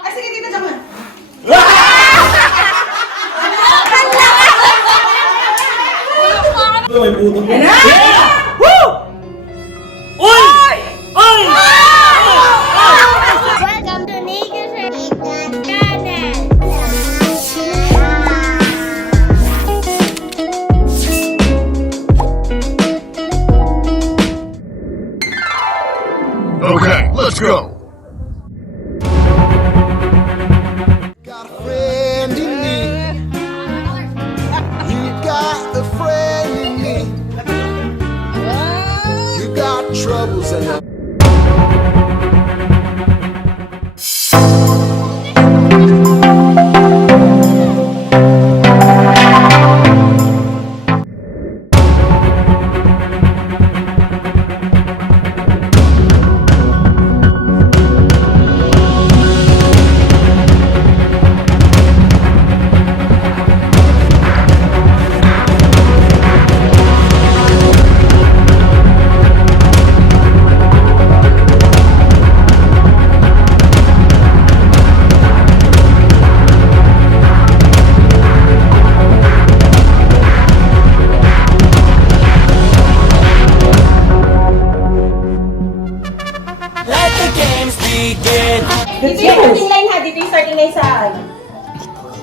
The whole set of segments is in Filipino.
Ay, sige, dito dyan mo. May puto. Yan na! Woo! Uy! Uy! Welcome to Nico's Channel. Okay, let's go. Got a friend in me. You got a friend in me. You got troubles and Let the games begin! Dito yung starting line ha. Dito yung starting line sa...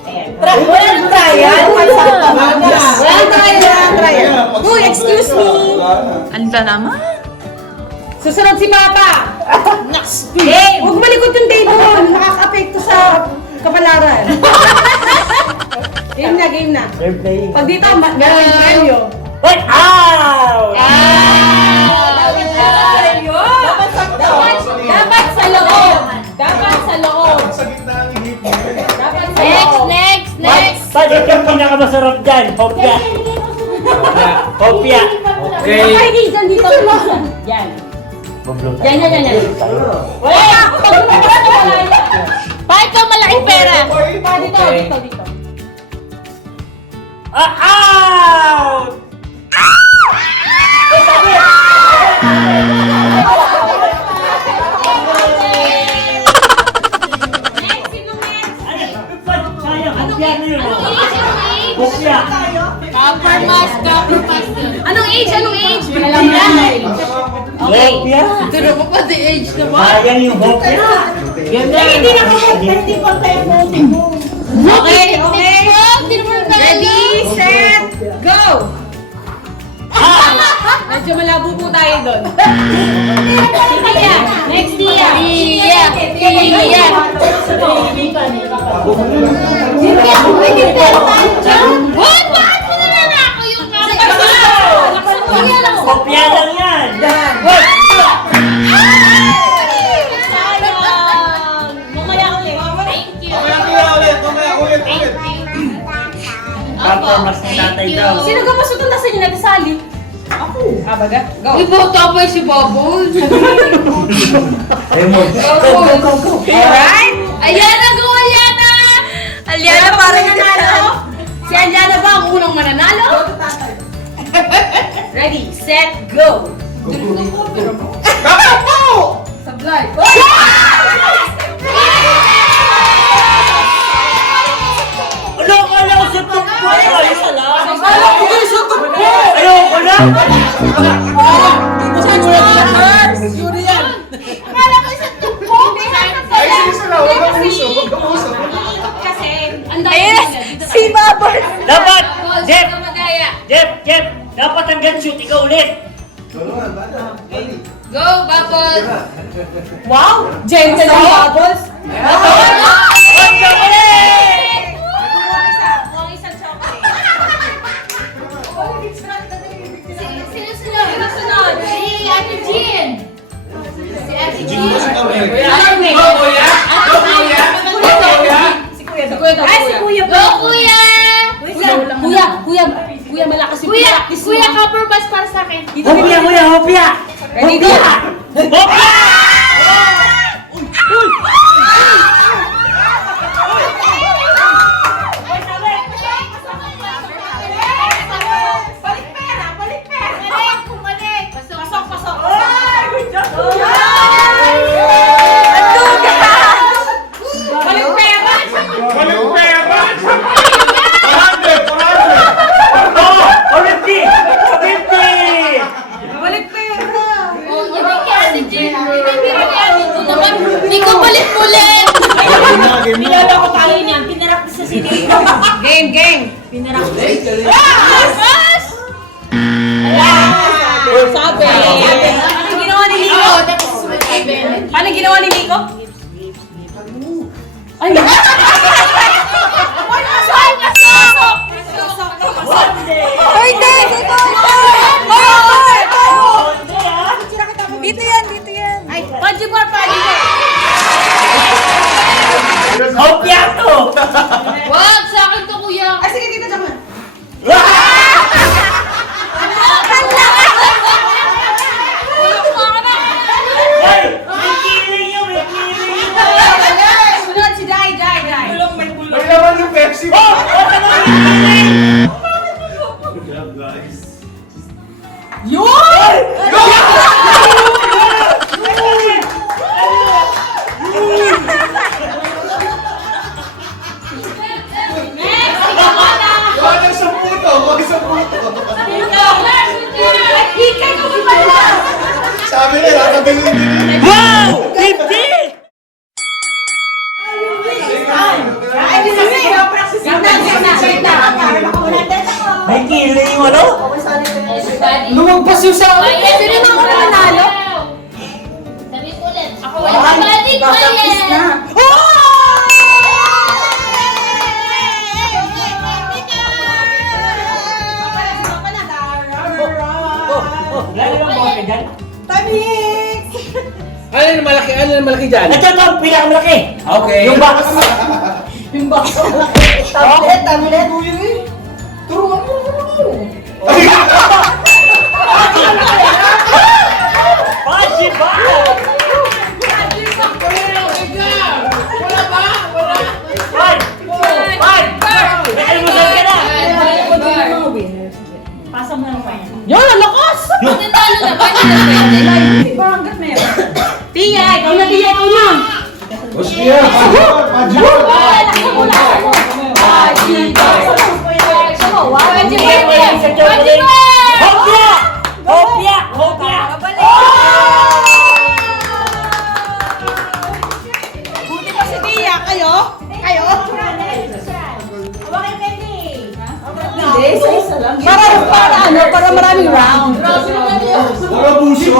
Ayan. Walang trial. Walang trial. Uy, excuse me. Ano ka naman? Susunod si Papa. Hey, huwag malikot yung table. Nakaka-apekto sa kapalaran. Game na, game na. They're playing. Pag dito, meron yung premyo. Uy! Out! Dapat sa loob. Dapat sa loob. Sa gitna ang hihip mo. Dapat sa Next, loob. next. Bakit yung pinakamasarap dyan? Hopya. Hopya. Baka hindi dyan dito. Yan. Yan. Wala. Pag lumabas, wala yan. Bakit ka malaking pera? Dito. Out! Sayang, hopya na yun. Hopya. Copper mask. Anong age? Wala lang yan. Hopya. Pero mo pa the age na ba? Sayang yung hopya. Hindi na hindi pa tayo mo. Okay. Ready, set, go! Medyo malabo po tayo doon. Next Tia. What? Bakit mo nananako yung camera? Hopya lang yan. Sayang. Mamaya ulit. Thank you. Mamaya ulit. Papa, mas ni tatay daw. Sino ka masutong sa inyo natin sali? Ako. Baga. Go. Uy, bota pa si Bubbles. Raymond. Go. Alright. Aliana, go Aliana! Aliana, parang nanalo. Si Aliana ba ang unang mananalo? Ready, set, go! Sablay. Kala ko sa tukpo. Ayos lang. Ayoko na. Akala ko sa tukpo. Ay, sige sila. Huwag ka puso. Huwag ka puso. kasi. Si Bubbles. Dapat. Jeff. Madaya. Jeff. Dapat ang gun shoot. Ikaw ulit. Go, Bubbles. Wow! Gentle ang bubbles. Ang chocolate! Ang isang chocolate. Sino sunod? Si Ate Jean. Si Ate Jean. Alam mo Si Kuya daw. Ay, si Kuya Go, Kuya! Kuya, malakas yung Kuya, copper mask para sa akin. Hopya. Ready, go! Hopya! ginawa ni Nico? Ay, Ay, hindi! Dito yan, dito yan. Ay, Pajibar, Pajibar. Hopya to! Wag, sa akin to, kuya. Ay, sige, dito naman. Ay! May killing yun! May killing yun! Sunod si Dai. May laman yung Pepsi. Oh! Wala na may killing! Wag ang sa puto. Wag sa puto. Sabi nila, nakabili din. Wow! 50! May killing yung ano? Lumagpas yung sa akin. Ay, Sino na ako nanalo? Sabi ko ulit. Ako ulit. Balik pa yan. Lalo lang mga ka dyan? Ano yung malaki? Ano yung malaki dyan? Ito ito, ang pinakamalaki! Okay. Yung box! Tablet. Turuan mo. Pajibar! Five! Nakalimutan ka na! Yun, ang lakas! Nanalo na ba? Hindi na pwede. Tia, ikaw na, Tia, ikaw na! Hostia, Pajibar. Hopya! Hopya! Hopya! Buti pa si Tia. Kayo? Para maraming round. Wala puso.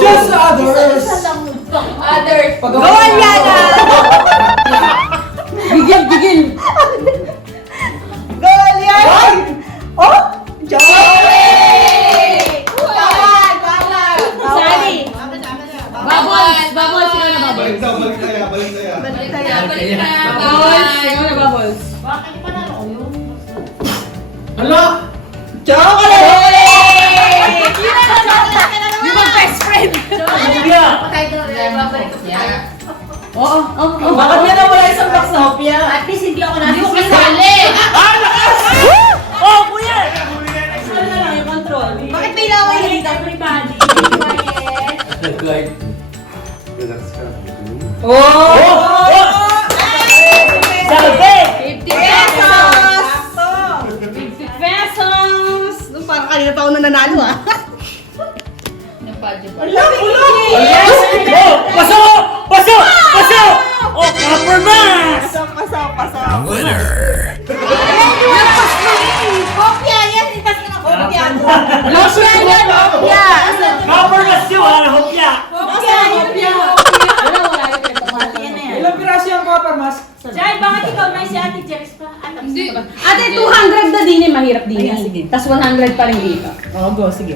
Others. Gawan yan Bigil. Gawan yan. Oh! Sali! Bubbles! Bubbles! Sino na bubbles? Balik saya. Balik na. Bubbles! Sino na bubbles? Hala! Chocolate! Yung mag-best friend! Hopya! Babalik ko siya. Oo, oo. Bakit nga nawala isang box na hopya? At least hindi ako Hindi ko nasisira. kasali. Ah, lakas! Oh, kuya! Ano na lang yung control? Bakit may laway dito? Everybody. Oh! Oh! Sabi! 50 pesos! 50 pesos! Nung parang kanina pa ako nanalo Nagpadyo pa. Oh! Pasok! Pasok! Pasok! Oh, copper mask! Pasok. Hopya yan! Itas ka ng hopya. Lotion yan! Hopya! Copper mask yun, ano? Hopya! Hopya! Wala, wala. Ilang piraso yung copper mask? Jai, bakit ikaw na si Ate Jex pa? Hindi. Ate, 200 na din eh, mahirap din yan. Sige. Tapos 100 pa rin dito. Oo, go. Sige.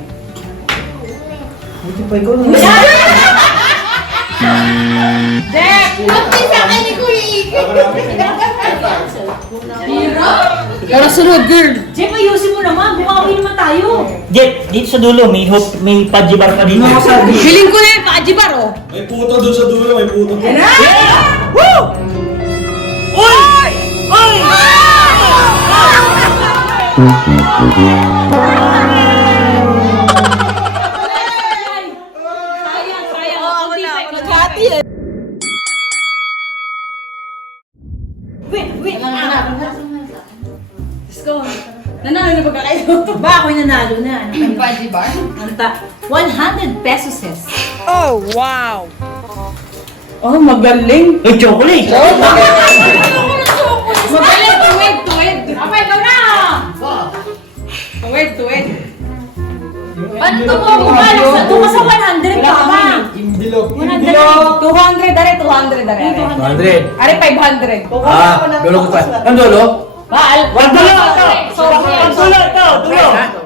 Jex! Kapit sa akin ni Kuya Iki. Hero? Pero sunod, girl! Jeff, ayusin mo naman. Bumawi naman tayo. Jet, dito sa dulo, may pajibar pa dito. Feeling ko na yung Pajibar, oh. May puto doon sa dulo, may puto. Yeah! Woo! Uy! Uy! Sayang, sayang. Maghati eh. Wait. Let's go. Nanalo na ba kayo? Ba, ako'y nanalo na. Padyo ba? Ano ta? 100 pesos. Oh, wow. Oh, magaling. Uy, chocolate! Magaling, tuwid. Okay, ikaw na. Tuwid. Paano ito mo? Doon ka sa 100 pa ba? Imbilog. 100 200 are, 200 are. 100. Are 500. Dulo ko pa. Ang dulo? Baal. Dulo!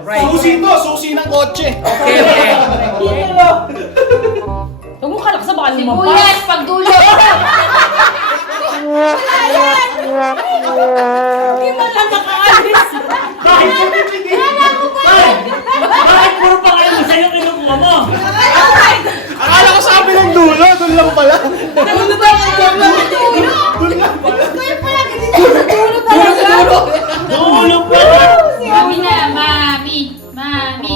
Susi to, susi ng kotse. Okay, okay. Huwag mo kalak sa baka lumampas. Sibuyas, pagdulo. Hindi mo lang nakaalis. Bakit puro pa kayo sa yung kinukuha mo? Akala ko sabi ng dulo, doon lang pala. Ano ba ang Doon lang pala. Tulog pa! Mami na, mami. Mami.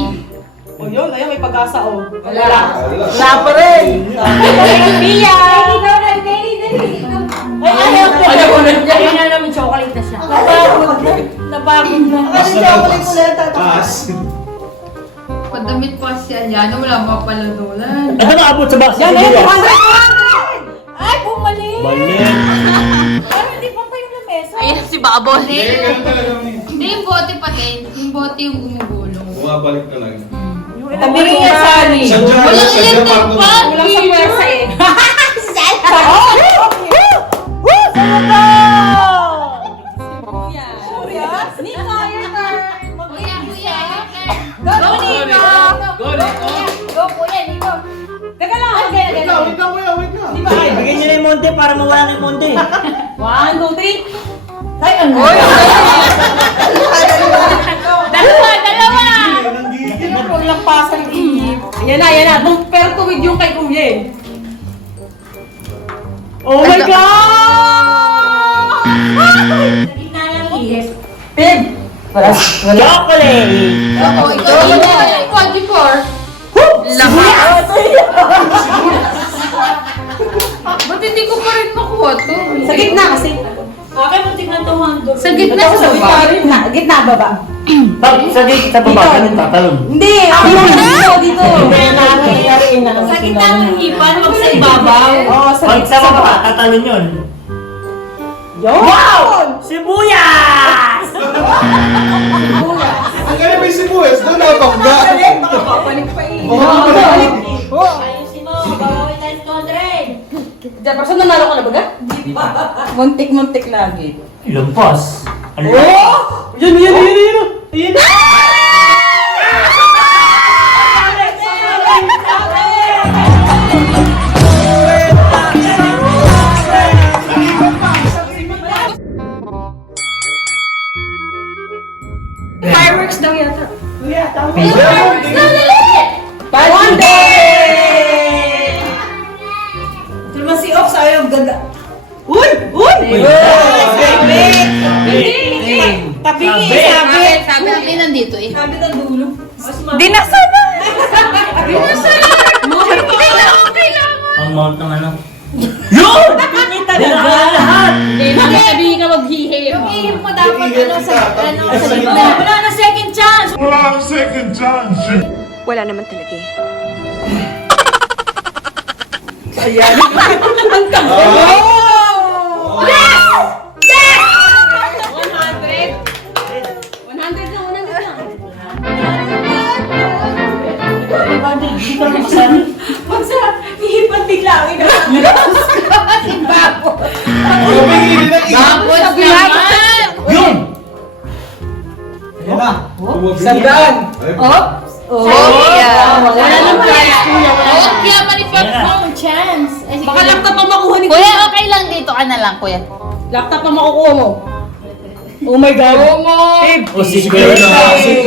O yun, ayun, may pag-asa o. Wala. Wala pa rin. Mia! Ay, ayaw ko. Ayaw ko na. Ayun na naman, chocolate na siya. Napagod na. Mas na taas. Padamit pa si Aliano, wala pa pala dolan. Ano naabot sa box? Yan, ayun, 200! Ay, bumalik! Balik. Pero hindi pa tayo ng mesa. Ayan si Babon. Ganun talaga ni. Hindi yung bote pati. Yung bote yung gumugulong. Bumabalik talaga. Tabi niya sa ni. Sadya, Walang sadya electric parang fan. Walang sa pwersa eh. Ni kaya na. Kuya, kuya. Go, Nico! Go, Nico. Go, kuya, Nico. Teka lang, okay, okay. Wait lang, kuya, wait lang. Di ba? Ay, bigyan niyo na yung monte para mawala na yung monte. 1, 2, 3. Ay, ano? Dalawa. Ano po lang pasang ihip. Yan na. Compare to with yung kay Kuya eh. Oh my God! Gitna ng ihip. Pig! Wala. Chocolate! Oo, ikaw din yung 44. Lahat. Ba't hindi ko pa rin makuha to? Sa gitna kasi. Akin mo tignan 200. Sa gitna Ito sa baba. Gitna, baba. Sa baba, ganun tatalon. Hindi! Dito! Sa gitna ng hipan, wag sa ibabaw. Oo, Pag sa baba, tatalon yun. Wow! Sibuyas! Ang galing may sibuyas, doon napakda. Papalik pa eh. Ayusin mo, babawin tayo 200. Jefferson, nanalo ka na ba ga? Muntik lagi. Lumpas. Ano? Oh! Yan! Fireworks daw yata. One day! Ito naman si Ox, ayaw ganda. Uy! Tabi Sabi natin nandito eh. Sabi ng dulo. Dinasa na! Dinasa na! Ang mount ng ano? Lahat. Hindi, sabihin ka maghihip. Yung ihip mo dapat ano sa Wala, wala na second chance. Wala naman talaga eh. Oh! Yes! 100 lang. Magsa, hihipan bigla ang Simbapo. Bumili ng Tapos naman! Yun! Ayan na. Sandaan. Oh, yeah. wala nang kaya. kuya. Oo, kaya manipot Ayan na. mo chance. Eh, sige. Baka laptop pa makuha ni Kuya, okay lang dito ka na lang, kuya. Laptop pa makukuha mo. Oh my God. O si Classic, Kuya. classic.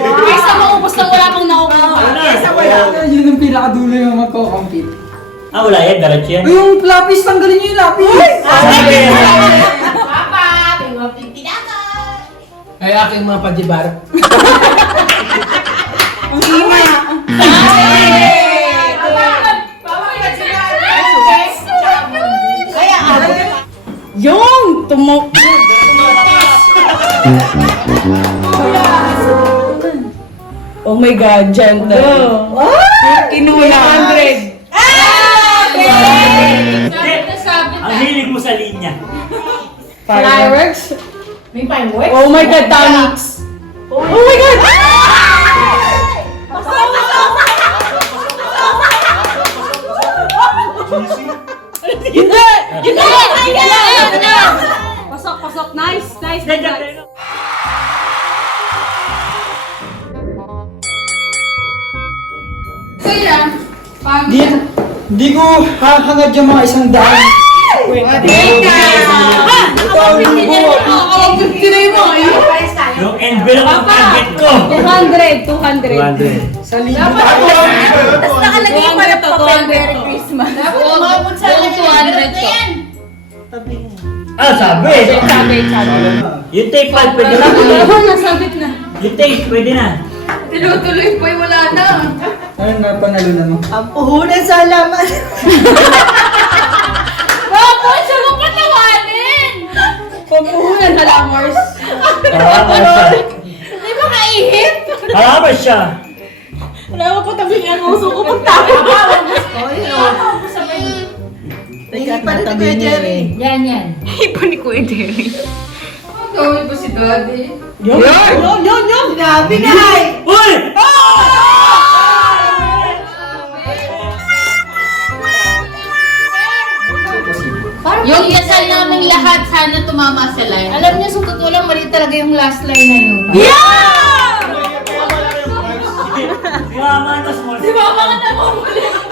Kaysa maubos na wala pang nakukuha. Yun ang pinakadulo yung magko-compete. Ah, wala yan. Diretso yan. Yung lapis, tanggalin niyo yung lapis. Papa, tingnan pinaka. Ay, aking mga pajibar. Ang hima. Kaya yung tumok. Oh my God, gentle. Kinuha 100. Ang hilig mo sa linya. Fireworks? May fireworks? Oh my God, tonics. Oh my God! Pasok. Nice. Nice. Nice. Di ko hahangad yung mga 100. Ito ang buo. Yung envelope ang target ko. 200. Sa libo. Tapos nakalagay yung pala papel, Merry Christmas. Umabot sa 200 to. Ah, sabi. Yung tape pad, pwede na. Nasabit na. Yung tape, pwede na. Tinutuloy po yung wala na. Ayun nga, panalunan mo. Ang puhunan sa laman. Baboy, siya mo patawanin! Pampuhunan na lang, Mars. Harapos siya. Di ba kaihip? Harapos siya. Wala mo po tabi ang uso ko pag tabi. Teka, pa na Kuya Jerry. Yan. Ang gawin ba si Daddy? Yun! Sinabi nga eh! Uy! Yung dasal naming lahat, sana tumama sa line. Alam niyo, sa totoo lang, mali talaga yung last line na yun. Si Mama na small.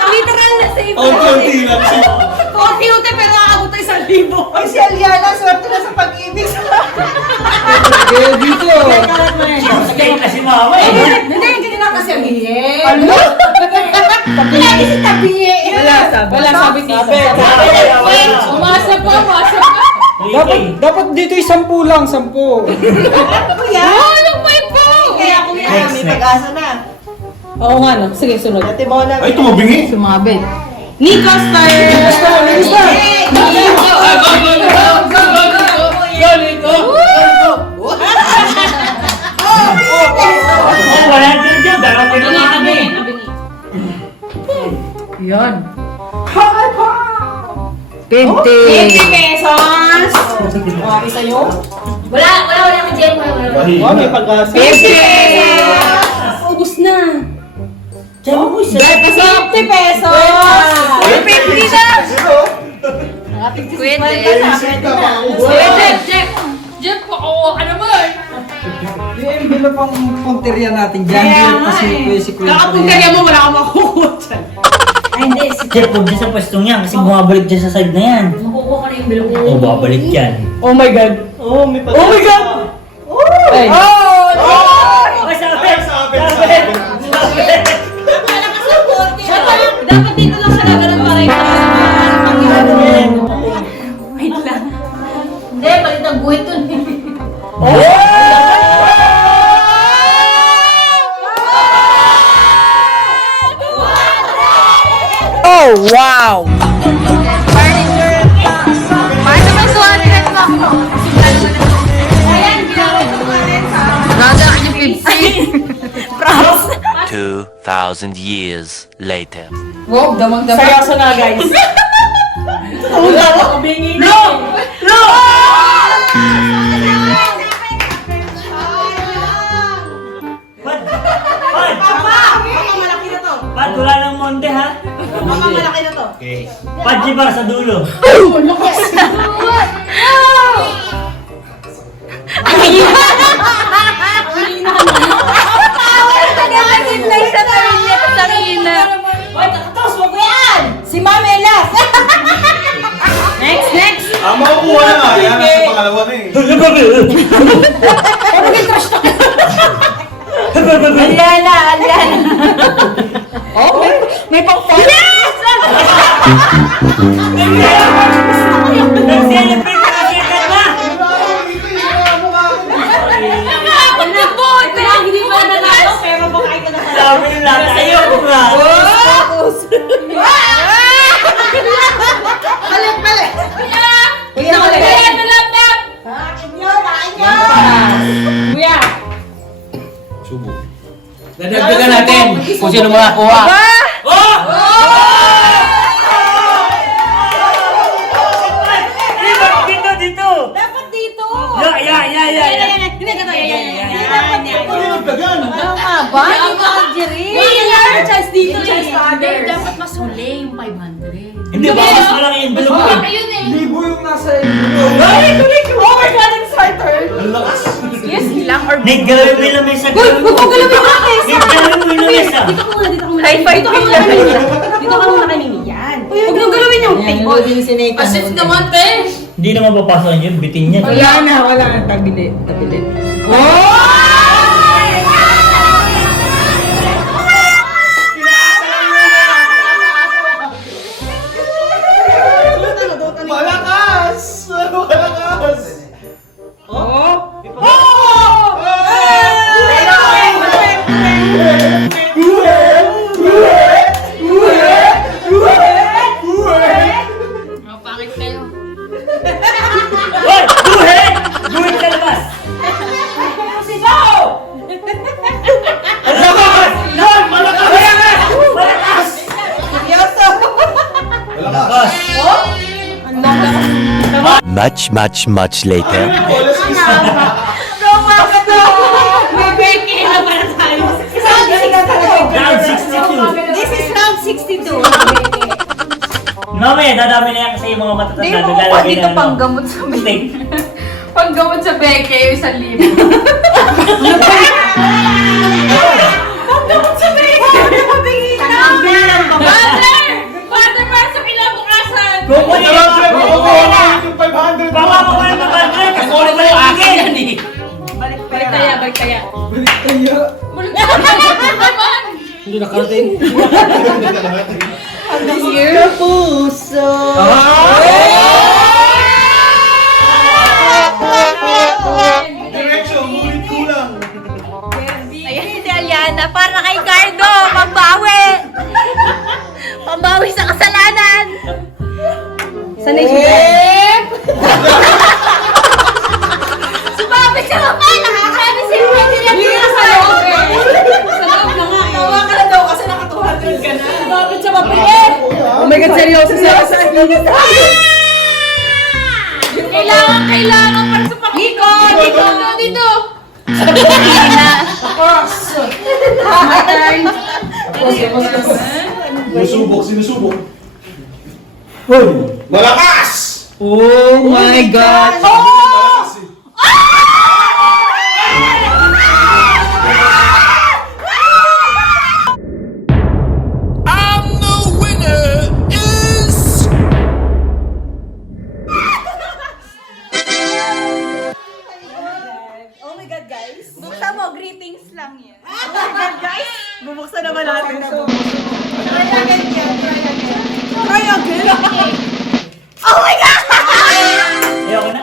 Literal na save. Konti lang siya. Konti-unti pero aabot tayo 1,000. Ay, si Aliana, swerte na sa pag-ibig. Kaya dito. Stay na si Mama eh. Hindi na kasi ang hiye. Ano? Lagi si Tabi. Wala sabi dito. Umasa pa. Dapat dito 10 lang, 10. Kuya? Anong may po? Kaya kuya, may pag-asa na. Oo nga no. Sige, sunod. Dati mo na. Ay, tumabingi. Sumabit. Nico style! Oh, wala din dyan. Darating na kami. Yan. 50 pesos! O, isa yun? Wala kang Jen. O, may pag-asa. 50 pesos! Ubus na. Kasi 50 pesos! 50 na! Pwede. Jen, pakuha ka naman. Yung envelope ang punteriya natin dyan. Kaya Yung nga eh. si Kuya. Kakapunterya mo, wala kang makukuha dyan. Ay, hindi. Jeff, huwag dyan sa pwestong yan kasi bumabalik dyan sa side na yan. Makukuha ko na yung bilog mo. O, babalik yan. Oh my God. Oh, may pag-asa. Oh my God! Ay. Ay, sabi! Dapat dito lang siya nagano'n para yung Wait lang. Hindi, palit ang guhit to. Oh, wow! Paano may suwanan mo? Ayan, ginawa ko pa rin sa... Nada ka yung 50. 2,000 years later. Wow, damang-damang. Seryoso na, guys. Pad! Pad! Malaki na to. Pad, wala ng monde ha? Malaki na to. Pad, Jibar sa dulo. Si Mamelas! Next! Ang makukuha na nga. Yan, nasa pangalawa na eh. Aliana! May pang-5. Nag-celebrate ka kasi ka na! Nakakot na po! Kaya hindi mo na tayo. Pero baka ikaw na Sabi nila tayo, bra! Balik! Kuya, akin yun! Kuya! Subo. Dadagdagan natin kung sino makakuha. Oh! Dito, dito! Dapat dito! Ya! Hindi ka tayo. Dagan! Tama ba? Hindi ka Jerry! Chance dito. Dapat mas huli yung 500. Hindi ba? Mas malaki yung envelope ko. Malaki yun eh. Libo yung nasa inyo. Oh my God, it's my turn. Ang lakas. Yes, lang or... Nick, galawin mo yung lamesa. Uy, huwag mo galawin yung mesa! Nick, galawin mo yung lamesa. Dito ka muna, dito ka muna. High five Dito ka muna lang. kanina. Dito ka muna kanina. Yan. Huwag mo galawin yung table. Asif naman, te. Hindi naman papasok yun, bitin yan. Wala na, wala na. Tabili. Malakas! Malakas! Oh, pangit kayo. Hoy! Guhit! Guhit sa labas! Ang lakas! Lord! Malakas! Malakas! Malakas! Much later. May Becky na para tayo. Round 62. This is round 62. Mamaya, dadami na yan kasi yung mga matatanda. Hindi mo naglalagay pa dito ng panggamot sa steak. Panggamot sa beke, yung 1,000. Panggamot sa beke! Father! Father, para sa kinabukasan! Kukunin Sarap mo! siya! Makukuha yung 500 Baka mo kayo mabagay kasi wala pa yung akin! Balik kaya. Balik tayo. Hindi nakarating. Puso. Direction, ngunit kulang. Ayan si Aliana, para kay Cardo, pambawi! Pambawi sa kasalanan! Sanay siya. Sumabit siya ka! Nakakaano si Pwede na dito sa loob eh! Sa loob na nga eh! Tawa ka na daw kasi naka-200 ka na. Sumabit siya mapait! Oh my God, seryoso siya. Kailangan para sa Nico! Dito, dito. My turn! Sinusubok. Malakas! Oh my God! Malakas eh. I'm the winner is Oh my God, guys. Buksan mo, greetings lang yan. Oh my God, guys. Bubuksan naman natin na Try again. Oh my God! Ayoko na.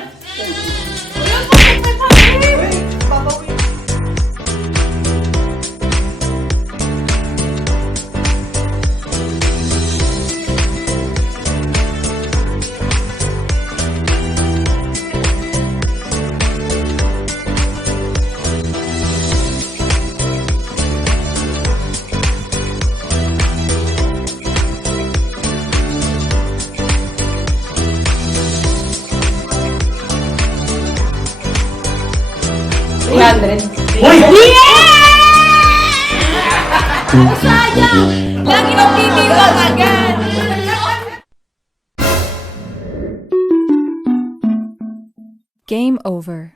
Hoy! Sayang! Lagi ng bibiro agad! Game over.